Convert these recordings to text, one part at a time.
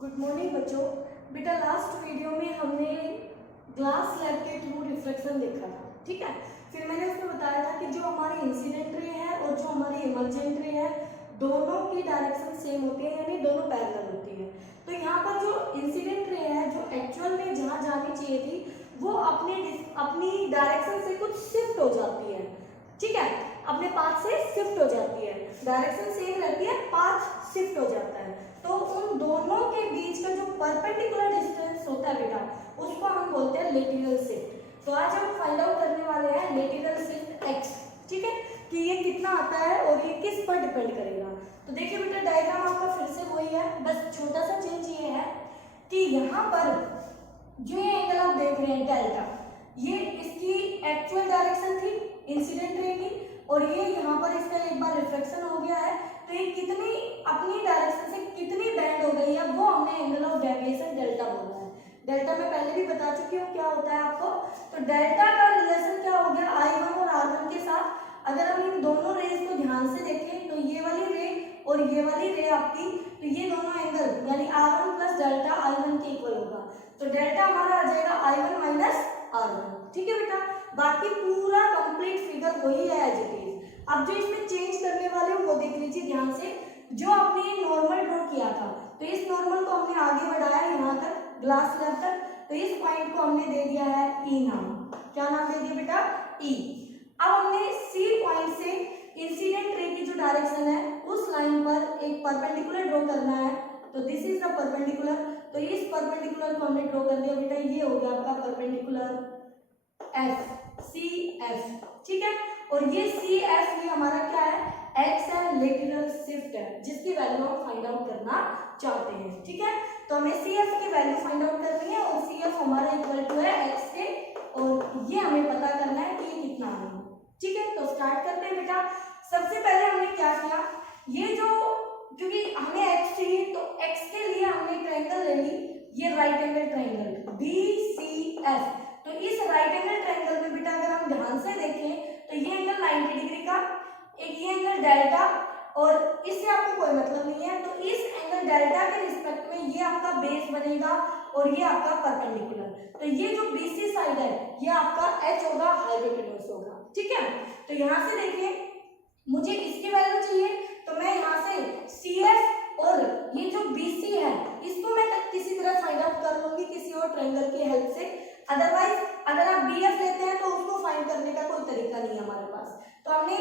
Good morning बच्चों। बेटा last video में हमने ग्लास स्लैब के थ्रू रिफ्लेक्शन देखा था, ठीक है। फिर मैंने उसमें बताया था कि जो हमारी इंसिडेंट रे है और जो हमारी इमर्जेंट रे है दोनों की डायरेक्शन सेम होती है, यानी दोनों पैरेलल होती है। तो यहाँ पर जो इंसिडेंट रे है जो एक्चुअल में जहाँ जानी चाहिए थी वो अपनी डायरेक्शन से कुछ शिफ्ट हो जाती है, ठीक है, अपने पाथ से शिफ्ट हो जाती है। डायरेक्शन सेम रहती है, पाथ शिफ्ट हो जाता है। तो उन दोनों के बीच का जो परपेंडिकुलर डिस्टेंस होता है बेटा उसको हम बोलते हैं लेटरल शिफ्ट। तो आज हम फाइंड आउट करने वाले हैं लेटरल शिफ्ट x, ठीक है, कि ये कितना आता है और ये किस पर डिपेंड करेगा। तो देखिए बेटा डायग्राम आपका फिर से वही है, बस छोटा सा चेंज ये है कि यहाँ पर जो ये एंगल आप देख रहे हैं डेल्टा, ये इसकी एक्चुअल डायरेक्शन थी इंसिडेंट रे की, और ये यहाँ पर इसका एक बार रिफ्लेक्शन हो गया है। तो ये कितनी अपनी डायरेक्शन से कितनी बेंड हो गई है वो हमने एंगल ऑफ डेविएशन डेल्टा बोला है। डेल्टा मैं पहले भी बता चुकी हूँ क्या होता है आपको। तो डेल्टा का रिलेशन क्या हो गया I1 और R1 के साथ। अगर हम इन दोनों रेज को ध्यान से देखें तो ये वाली रे और ये वाली रे आपकी, तो ये दोनों एंगल यानी R1 प्लस डेल्टा I1 के इक्वल होगा। तो डेल्टा हमारा आ जाएगा I1 माइनस R1, ठीक है बेटा। बाकी पूरा कंप्लीट फिगर वही है एज इट इज। अब जो इसमें चेंज करने वाले हो वो देख लीजिए ध्यान से। जो आपने नॉर्मल ड्रॉ किया था तो इस नॉर्मल को हमने आगे बढ़ाया यहाँ तक ग्लास स्लैब तक, तो इस पॉइंट को हमने दे दिया है E नाम। क्या नाम दे दिया बेटा? E। अब हमने C पॉइंट से इंसिडेंट रे की जो डायरेक्शन है उस लाइन पर एक परपेंडिकुलर ड्रॉ करना है। तो दिस इज द परपेंडिकुलर। तो इस परपेंडिकुलर को हमने ड्रॉ कर दिया बेटा, ये हो गया आपका परपेंडिकुलर F, CF, ठीक है। और ये CF ये हमारा क्या है? X है, लेटरल शिफ्ट है, जिसकी वैल्यू हम फाइंड आउट करना चाहते हैं, ठीक है। तो हमें CF की वैल्यू फाइंड आउट करनी है और CF हमारा इक्वल टू है X के, और ये हमें पता करना है कि ये कितना है, ठीक है। तो स्टार्ट करते हैं बेटा। सबसे पहले हमने क्या किया, ये जो क्योंकि हमें X चाहिए तो X के लिए हमने ट्रायंगल ले ली, ये राइट एंगल ट्रायंगल BCF। तो इस राइट एंगल ट्रायंगल में बेटा अगर हम ध्यान से देखें तो ये एंगल 90 डिग्री का, एक ये एंगल डेल्टा, और इससे आपको कोई मतलब नहीं है। तो इस एंगल डेल्टा के रिस्पेक्ट में ये आपका बेस बनेगा और ये आपका परपेंडिकुलर। तो ये जो BC साइड है ये आपका H होगा, हाइपोटेन्यूज होगा, ठीक है। तो यहाँ से देखिए मुझे इसकी वैल्यू चाहिए तो मैं यहाँ से CF और ये जो BC है इसको मैं किसी तरह फाइंड आउट कर लूंगी किसी और ट्रायंगल की हेल्प से। अदरवाइज अगर आप BF लेते हैं तो उसको फाइंड करने का कोई तरीका नहीं है हमारे पास। तो हमने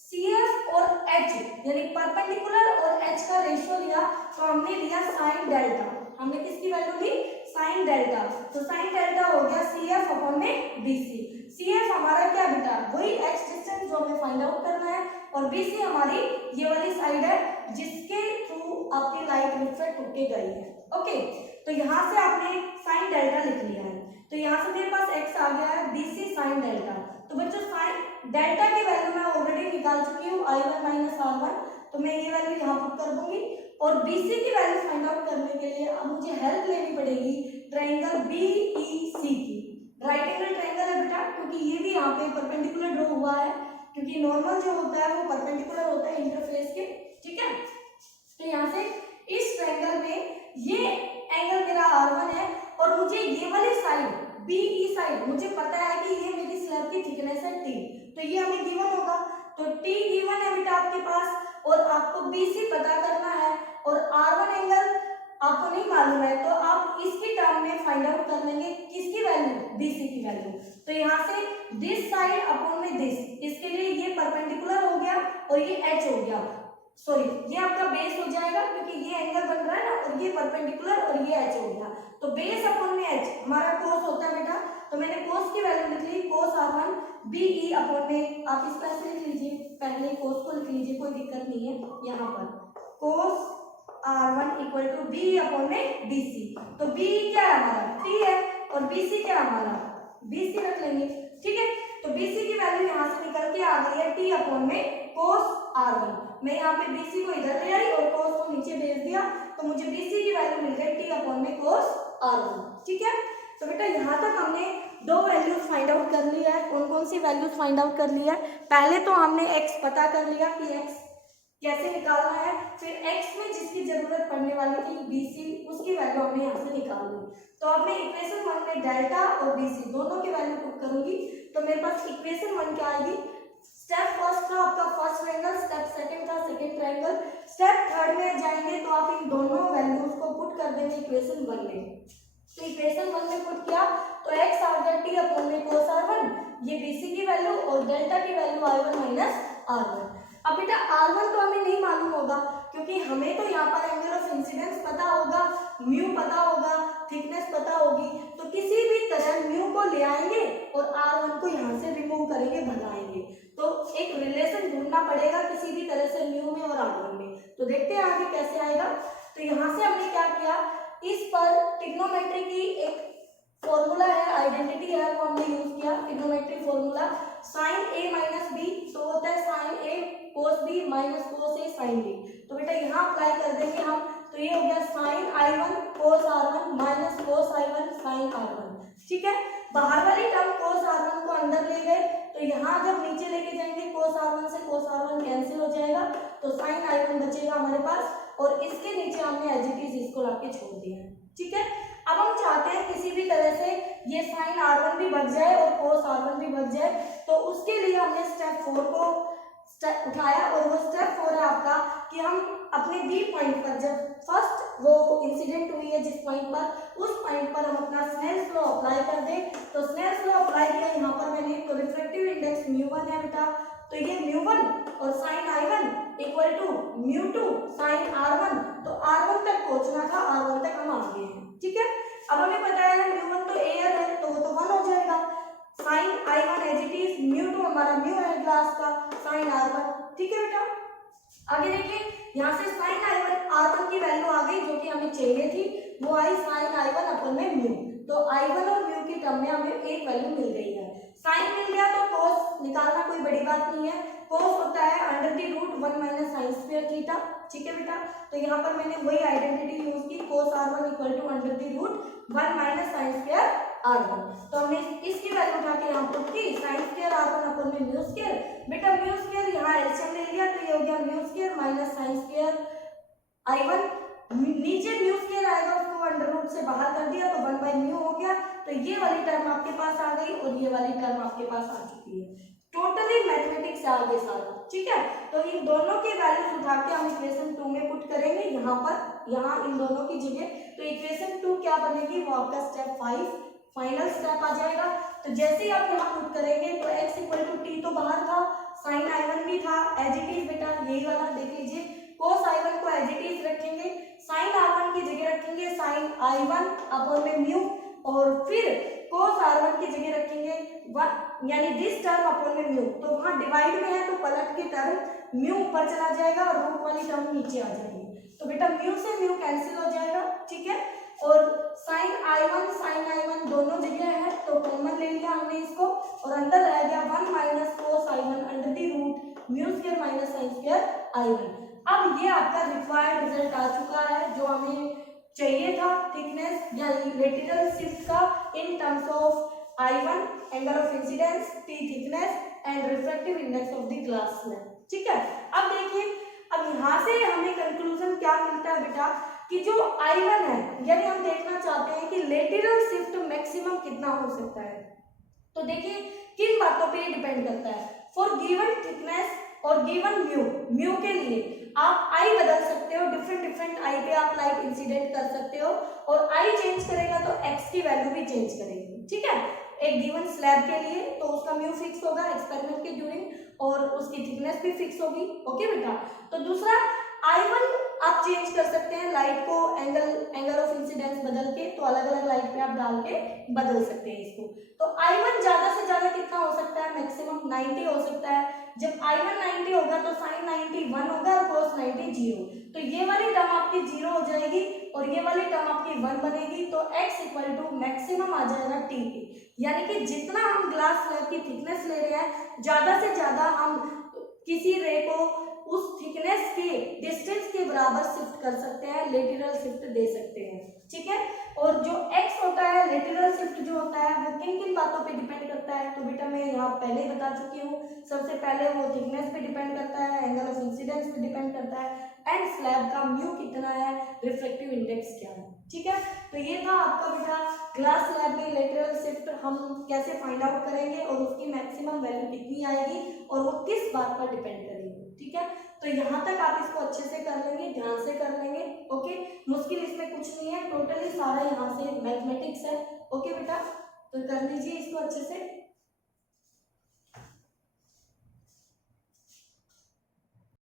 CF और H यानी परपेंडिकुलर और H का रेशियो लिया, तो हमने लिया साइन डेल्टा। हमने किसकी वैल्यू ली? Sine delta. तो साइन डेल्टा हो गया CF अपॉन में BC। CF हमारा क्या बेटा? वही X डिस्टेंस जो हमें फाइंड आउट करना है, और BC हमारी ये वाली साइड है जिसके थ्रू आपकी लाइट रिफ्लेक्ट होके गई है, ओके। तो यहाँ से आपने साइन डेल्टा लिख लिया है। तो यहाँ से मेरे पास X आ गया है BC साइन डेल्टा। तो बच्चों साइन डेल्टा की वैल्यू मैं ऑलरेडी निकाल चुकी हूँ I1 माइनस R1, तो मैं ये वैल्यू यहाँ पुट कर दूंगी। और BC की वैल्यू फाइंड आउट करने के लिए अब मुझे हेल्प लेनी पड़ेगी ट्रायंगल BEC की। राइट एंगल ट्रायंगल है बेटा, क्योंकि ये भी यहाँ पे परपेंडिकुलर ड्रॉ हुआ है, क्योंकि नॉर्मल जो होता है वो परपेंडिकुलर होता है इंटरफेस के, ठीक है। तो यहाँ से इस ट्रायंगल में ये एंगल मेरा R1 है और मुझे ये वाली साइड BE साइड मुझे पता है कि ये मेरी स्लैब की थिकनेस है T, तो ये हमें गिवन होगा। तो T गिवन है बेटा आपके पास, और आपको BC पता करना है और R1 एंगल आपको नहीं मालूम है, तो आप इसकी टर्म में फाइंड आउट कर लेंगे किसकी वैल्यू? BC की वैल्यू। तो यहाँ से दिस साइड अपॉन में दिस, इसके लिए ये परपेंडिकुलर हो गया और ये H हो गया, सॉरी ये आपका बेस हो जाएगा क्योंकि ये एंगल बन रहा है ना, और ये परपेंडिकुलर और ये H हो गया। तो बेस अपॉन में H हमारा कोस होता है बेटा, तो मैंने कोस की वैल्यू लिख ली, कोस R1 BE अपॉन में, आप इसको ऐसे लिख लीजिए, पहले कोस को लिख लीजिए, कोई दिक्कत नहीं है। यहाँ पर cos R1 equal to BE upon में BC। तो BE क्या है हमारा? T है, और BC क्या है हमारा? BC रख लेंगे, ठीक है। तो BC की वैल्यू यहाँ से निकल के आ गई है T अपॉन में कोस R1। मैं यहाँ पे BC को इधर ले आई और कोस को नीचे भेज दिया, तो मुझे BC की वैल्यू मिल गई T अपॉन में कोस R1, ठीक है। तो बेटा यहाँ तक हमने दो वैल्यूज फाइंड आउट कर लिया है। कौन कौन सी वैल्यूज फाइंड आउट कर लिया है? पहले तो हमने X पता कर लिया कि X कैसे निकालना है, फिर x में जिसकी जरूरत पड़ने वाली थी BC, उसकी वैल्यू हमने यहाँ से निकाल ली। तो अब मैं इक्वेशन 1 में डेल्टा और BC दोनों की वैल्यू पुट करूंगी, तो मेरे पास इक्वेशन 1 क्या आएगी, स्टेप फर्स्ट था आपका फर्स्ट ट्रायंगल, स्टेप सेकंड था सेकंड ट्रायंगल, स्टेप थर्ड में जाएंगे तो आप इन दोनों वैल्यूज को पुट कर देंगे इक्वेशन 1 में। तो इक्वेशन 1 में पुट किया तो x आ गया t अपॉन में cos r1, ये BC की वैल्यू और डेल्टा की वैल्यू r1 माइनस r1। अब बेटा r1 तो हमें नहीं मालूम होगा क्योंकि हमें तो यहाँ पर एंगल ऑफ इंसिडेंस पता होगा, म्यू पता होगा, थिकनेस पता होगी, तो किसी भी तरह म्यू को ले आएंगे और r1 को यहाँ से रिमूव करेंगे, भगाएंगे। तो एक रिलेशन ढूंढना पड़ेगा किसी भी तरह से म्यू में और r1 में। तो देखते हैं आगे कैसे आएगा। तो यहाँ से हमने क्या किया, इस पर ट्रिग्नोमेट्री की एक फॉर्मूला है, आइडेंटिटी है, वो हमने यूज किया trigonometry formula sin a minus B, तो होता है sin a cos b minus cos a sin b। तो बेटा यहाँ अप्लाई कर देंगे हम, तो ये हो गया sin i1 cos r1 minus cos i1 sin r1। ठीक है, बाहर वाली टर्म cos r1 को अंदर ले गए, तो यहाँ जब नीचे लेके जाएंगे cos r1 से cos r1 कैंसिल हो जाएगा, तो sin i1 बचेगा हमारे पास, और इसके नीचे हमने एज इट इज इसको लाके छोड़ दिया है। ठीक है, अब हम चाहते हैं किसी भी तरह से ये sin r1 भी बच जाए और cos r1 भी बच जाए, तो उसके लिए हमने स्टेप 4 को उठाया, और वो स्टेप 4 है आपका कि हम अपने डी पॉइंट पर जब फर्स्ट वो इंसिडेंट हुई है जिस पॉइंट पर, उस पॉइंट पर हम अपना स्नेल्स लॉ अप्लाई कर दें। तो स्नेल्स लॉ अप्लाई किया यहाँ पर मैंने, तो रिफ्रैक्टिव इंडेक्स μ1 है बेटा, तो ये μ1 और sin i1 equal to μ2 sin r1, तो r1 तक पहुंचना था, r1 तक हम आ गए हैं। ठीक है, अब हमें पता है μ1 तो एयर है, तो वो तो 1 हो जाएगा, sin i1 as it is, μ2 हमारा म्यू है ग्लास का, sin r1। ठीक है बेटा, आगे देखिए, यहाँ से sin i1 r1 की वैल्यू आ गई जो कि हमें चाहिए थी, वो आई sin i1 अपन में म्यू, तो i1 और म्यू की टर्म में हमें एक वैल्यू मिल गई है। sin मिल गया तो cos निकालना कोई बड़ी बात नहीं है, cos होता है √1 माइनस साइन स्क्वायर थीटा। ठीक है बेटा, तो यहाँ पर मैंने वही आइडेंटिटी यूज की, cos r1 equal to √1 minus sine square r1। तो हमने इसकी वैल्यू उठा के यहाँ पुट की, साइन स्क्वायर r1 अपन में म्यू स्क्वायर, बेटा म्यू स्क्वायर यहाँ एलसीएम ले लिया, तो ये हो गया mu square minus sine square i1, नीचे म्यू स्क्वायर आएगा उसको अंडर रूट से बाहर कर दिया, तो 1/μ हो गया, तो ये वाली टर्म आपके पास आ गई और ये वाली टर्म आपके पास आ चुकी है। टोटली मैथमेटिक्स से आगे सारा। ठीक है, तो इन दोनों की वैल्यूज उठा के हम इक्वेशन 2 में पुट करेंगे, यहाँ पर, यहाँ इन दोनों की जगह। तो इक्वेशन 2 क्या बनेगी, वो आपका स्टेप 5 फाइनल स्टेप आ जाएगा। तो जैसे ही आप यहाँ पुट करेंगे तो x इक्वल टू t तो बाहर था, sin i1 भी था एज इट इज, बेटा यही वाला देख लीजिए, cos i1 को एज इट इज रखेंगे, sin r1 की जगह रखेंगे sin i1 अपॉन में म्यू, और फिर cos r1 की जगह रखेंगे यानी दिस टर्म अपॉन में म्यू, तो वहां डिवाइड में है तो पलट के टर्म म्यू ऊपर चला जाएगा और रूट वाली टर्म नीचे आ जाएगी, तो बेटा म्यू से म्यू कैंसिल हो जाएगा। ठीक है, और sin i1 दोनों जगह है तो कॉमन ले लिया हमने इसको, और अंदर रह गया 1 minus cos i1 under the root mu square minus sine square i1। अब ये आपका रिक्वायर्ड रिजल्ट आ चुका है जो हमें चाहिए था, थिकनेस या लेटरल शिफ्ट का in terms of i1 angle of incidence, t thickness and refractive index of the glass में। ठीक है, अब देखिए, अब यहाँ से हमें कंक्लूजन क्या मिलता है बेटा, कि जो i1 है, यानी हम देखना चाहते हैं कि लेटरल शिफ्ट मैक्सिमम कितना हो सकता है। तो देखिए किन बातों पे डिपेंड करता है, फॉर गिवन थिकनेस और गिवन म्यू के लिए आप i बदल सकते हो, डिफरेंट i पे आप लाइट इंसिडेंट कर सकते हो, और i चेंज करेगा तो x की वैल्यू भी चेंज करेगी। ठीक है, एक गिवन स्लैब के लिए तो उसका म्यू फिक्स होगा एक्सपेरिमेंट के ड्यूरिंग, और उसकी थिकनेस भी फिक्स होगी। ओके बेटा, तो दूसरा i1 आप चेंज कर सकते हैं लाइट को, एंगल ऑफ इंसिडेंस बदल के, तो अलग अलग लाइट पे आप डाल के बदल सकते हैं इसको। तो i1 ज्यादा से ज्यादा कितना हो सकता है, मैक्सिमम 90 हो सकता है। जब i1 90 होगा तो sin 90 1 होगा और cos 90 0, तो ये वाली टर्म आपकी 0 हो जाएगी और ये वाली टर्म आपकी 1 बनेगी, तो x इक्वल टू मैक्सिमम आ जाएगा t पे, यानी कि जितना हम ग्लास स्लैब की थिकनेस ले रहे हैं, ज्यादा से ज्यादा हम किसी रे को उस थिकनेस के डिस्टेंस के बराबर शिफ्ट कर सकते हैं, लेटरल शिफ्ट दे सकते हैं। ठीक है, और जो x होता है लेटरल शिफ्ट जो होता है वो किन किन बातों पे डिपेंड करता है, तो बेटा मैं यहाँ पहले ही बता चुकी हूँ। सबसे पहले वो थिकनेस पे डिपेंड करता है, एंगल ऑफ इंसिडेंस पे डिपेंड करता है, एंड स्लैब का म्यू कितना है, रिफ्लेक्टिव इंडेक्स क्या है। ठीक है, तो ये था आपका बेटा ग्लास स्लैब में लेटरल शिफ्ट हम कैसे फाइंड आउट करेंगे और उसकी मैक्सिमम वैल्यू कितनी आएगी और वो किस बात पर डिपेंड करेगी। ठीक है, तो यहाँ तक आप इसको अच्छे से कर लेंगे, ध्यान से कर लेंगे। ओके, मुश्किल इसमें कुछ नहीं है, टोटली सारा यहाँ से मैथमेटिक्स है। ओके बेटा, तो कर लीजिए इसको अच्छे से।